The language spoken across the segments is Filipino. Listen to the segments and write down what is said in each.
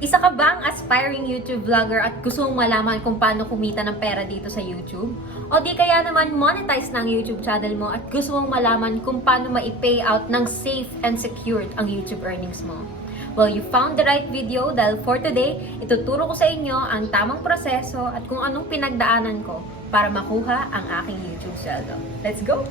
Isa ka bang aspiring YouTube vlogger at gusto mong malaman kung paano kumita ng pera dito sa YouTube? O di kaya naman monetize ng YouTube channel mo at gusto mong malaman kung paano ma-pay out ng safe and secured ang YouTube earnings mo? Well, you found the right video dahil for today, ituturo ko sa inyo ang tamang proseso at kung anong pinagdaanan ko para makuha ang aking YouTube sweldo. Let's go!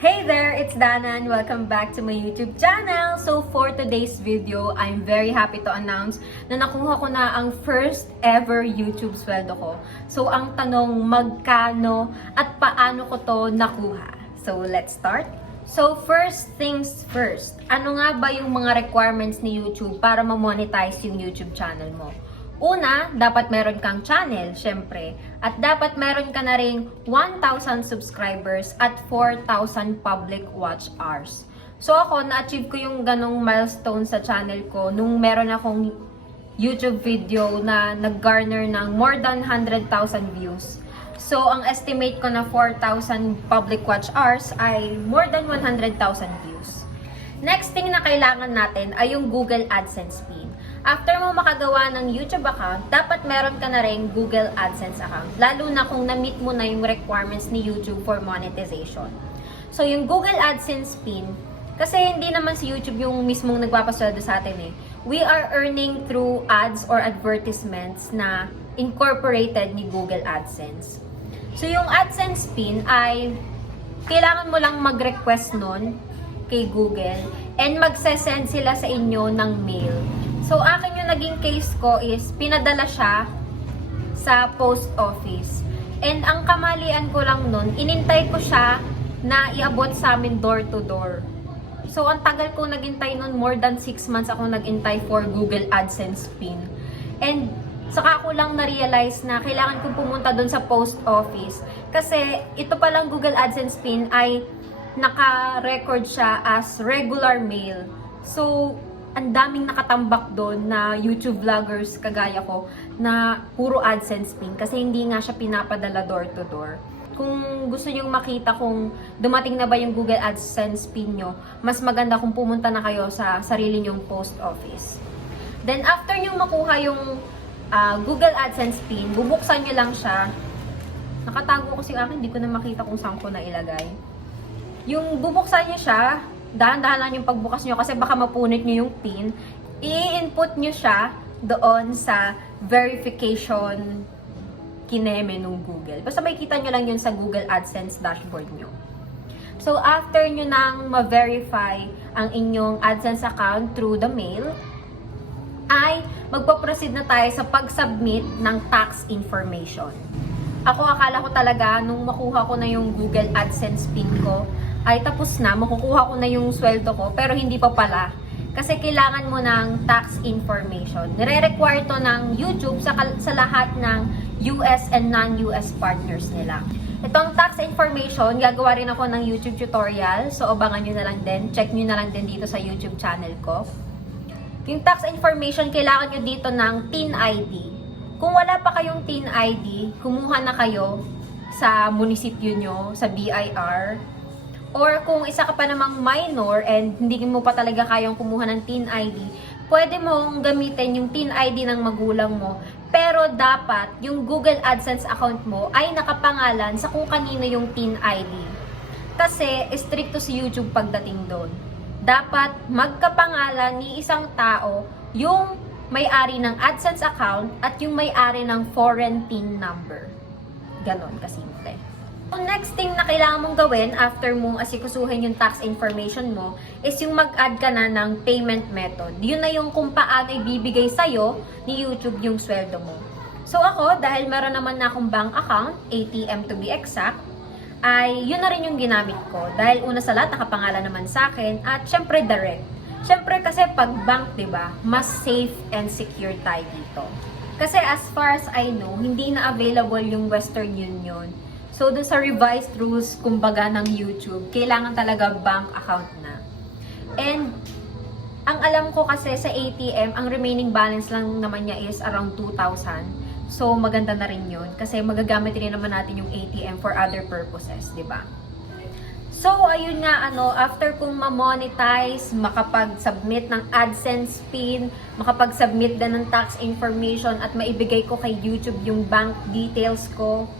Hey there, it's Dana and welcome back to my YouTube channel. So for today's video, I'm very happy to announce na nakuha ko na ang first ever YouTube sweldo ko. So ang tanong, magkano at paano ko to nakuha? So let's start. So first things first, ano nga ba yung mga requirements ni YouTube para ma-monetize yung YouTube channel mo? Una, dapat meron kang channel, syempre. At dapat meron ka na ring 1,000 subscribers at 4,000 public watch hours. So ako, na-achieve ko yung ganong milestone sa channel ko nung meron akong YouTube video na nag-garner ng more than 100,000 views. So ang estimate ko na 4,000 public watch hours ay more than 100,000 views. Next thing na kailangan natin ay yung Google AdSense pin. After mo makagawa ng YouTube account, dapat meron ka na rin Google AdSense account. Lalo na kung na-meet mo na yung requirements ni YouTube for monetization. So, yung Google AdSense pin, kasi hindi naman si YouTube yung mismong nagpapasweldo sa atin eh. We are earning through ads or advertisements na incorporated ni Google AdSense. So, yung AdSense pin ay kailangan mo lang mag-request nun kay Google and magsesend sila sa inyo ng mail. So, akin yung naging case ko is, pinadala siya sa post office. And ang kamalian ko lang nun, inintay ko siya na iabot sa amin door to door. So, ang tagal ko nagintay nun, more than 6 months ako nagintay for Google AdSense pin. And saka ko lang na-realize na kailangan kong pumunta dun sa post office. Kasi ito palang Google AdSense pin ay naka-record siya as regular mail. So, ang daming nakatambak doon na YouTube vloggers kagaya ko na puro AdSense pin kasi hindi nga siya pinapadala door to door. Kung gusto nyong makita kung dumating na ba yung Google AdSense pin nyo, mas maganda kung pumunta na kayo sa sarili nyong post office. Then after nyong makuha yung Google AdSense pin, bubuksan nyo lang siya. Nakatago kasi akin, hindi ko na makita kung saan ko na ilagay. Yung bubuksan nyo siya, dahan-dahan lang yung pagbukas nyo kasi baka mapunit nyo yung pin. I-input nyo siya doon sa verification kineme ng Google. Basta makikita nyo lang yun sa Google AdSense dashboard nyo. So, after nyo nang ma-verify ang inyong AdSense account through the mail, ay magpa-proceed na tayo sa pag-submit ng tax information. Ako, akala ko talaga nung makuha ko na yung Google AdSense pin ko, ay tapos na, makukuha ko na yung sweldo ko, pero hindi pa pala. Kasi kailangan mo ng tax information. Nire-require to ng YouTube sa lahat ng US and non-US partners nila. Itong tax information, gagawa rin ako ng YouTube tutorial. So, abangan nyo na lang din. Check nyo na lang din dito sa YouTube channel ko. Yung tax information, kailangan nyo dito ng TIN ID. Kung wala pa kayong TIN ID, kumuha na kayo sa munisipyo nyo, sa BIR. Or kung isa ka pa namang minor and hindi mo pa talaga kayang kumuha ng TIN ID, pwede mong gamitin yung TIN ID ng magulang mo. Pero dapat yung Google AdSense account mo ay nakapangalan sa kung kanino yung TIN ID. Kasi stricto si YouTube pagdating doon. Dapat magkapangalan ni isang tao yung may-ari ng AdSense account at yung may-ari ng foreign TIN number. Ganon kasimple. So, next thing na kailangan mong gawin after mong asikasuhin yung tax information mo is yung mag-add ka na ng payment method. Yun na yung kung paano ibibigay sa'yo ni YouTube yung sweldo mo. So ako, dahil meron naman na akong bank account, ATM to be exact, ay yun na rin yung ginamit ko. Dahil una sa lahat, nakapangalan naman sa akin at syempre direct. Syempre kasi pag bank, diba, mas safe and secure tayo dito. Kasi as far as I know, hindi na available yung Western Union. So, dun sa revised rules, kumbaga, ng YouTube, kailangan talaga bank account na. And, Ang alam ko kasi sa ATM, ang remaining balance lang naman niya is around 2,000. So, maganda na rin yun. Kasi magagamit rin naman natin yung ATM for other purposes, di ba? So, ayun nga, after kong ma-monetize, makapag-submit ng AdSense PIN, makapag-submit din ng tax information, at maibigay ko kay YouTube yung bank details ko,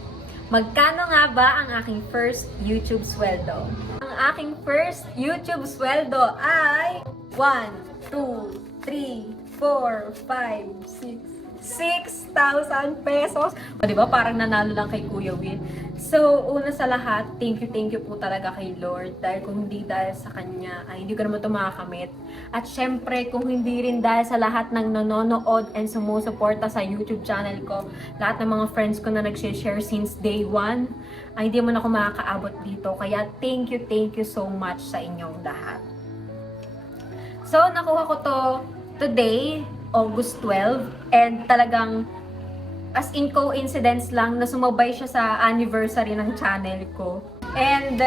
magkano nga ba ang aking first YouTube sweldo? Ang aking first YouTube sweldo ay 1, 2, 3, 4, 5, 6,000 pesos. O, diba? Parang nanalo lang kay Kuya Will. So, una sa lahat, thank you po talaga kay Lord. Dahil kung hindi dahil sa Kanya, ay hindi ko naman ito makakamit. At syempre, kung hindi rin dahil sa lahat ng nanonood and sumusuporta sa YouTube channel ko, lahat ng mga friends ko na nag-share since day 1, ay hindi man ako makakaabot dito. Kaya thank you so much sa inyong lahat. So, nakuha ko to today, August 12, and talagang as in coincidence lang na sumabay siya sa anniversary ng channel ko. And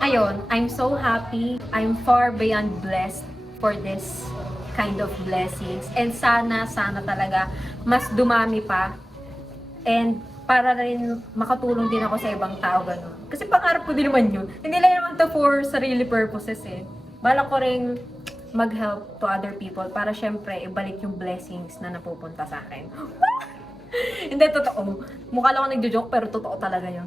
ayun, I'm so happy. I'm far beyond blessed for this kind of blessings. And sana talaga mas dumami pa. And para rin makatulong din ako sa ibang tao, ganun. Kasi pangarap ko din naman yun. Hindi lang naman to for sarili purposes eh. Balak ko rin mag-help to other people para syempre ibalik yung blessings na napupunta sa akin. Hindi, totoo. Mukha lang ako nagjo-joke pero totoo talaga yun.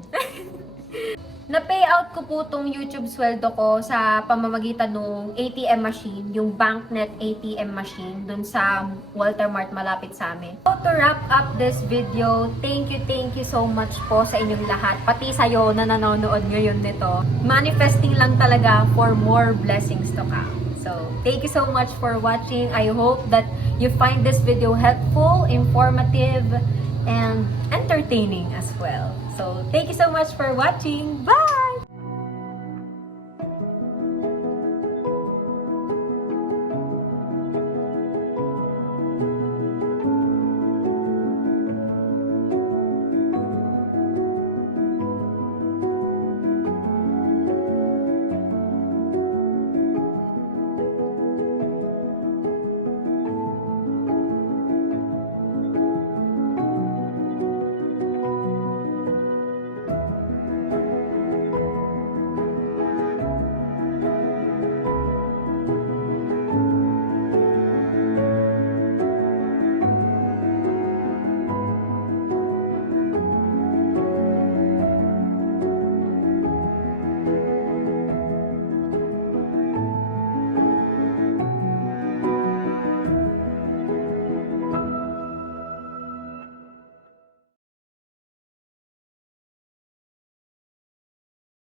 Na-payout ko po tong YouTube sweldo ko sa pamamagitan ng ATM machine, yung BankNet ATM machine dun sa Walter Mart malapit sa amin. So to wrap up this video, thank you so much po sa inyong lahat. Pati sa'yo na nanonood ngayon nito. Manifesting lang talaga for more blessings to come. So, thank you so much for watching. I hope that you find this video helpful, informative, and entertaining as well. So, thank you so much for watching. Bye!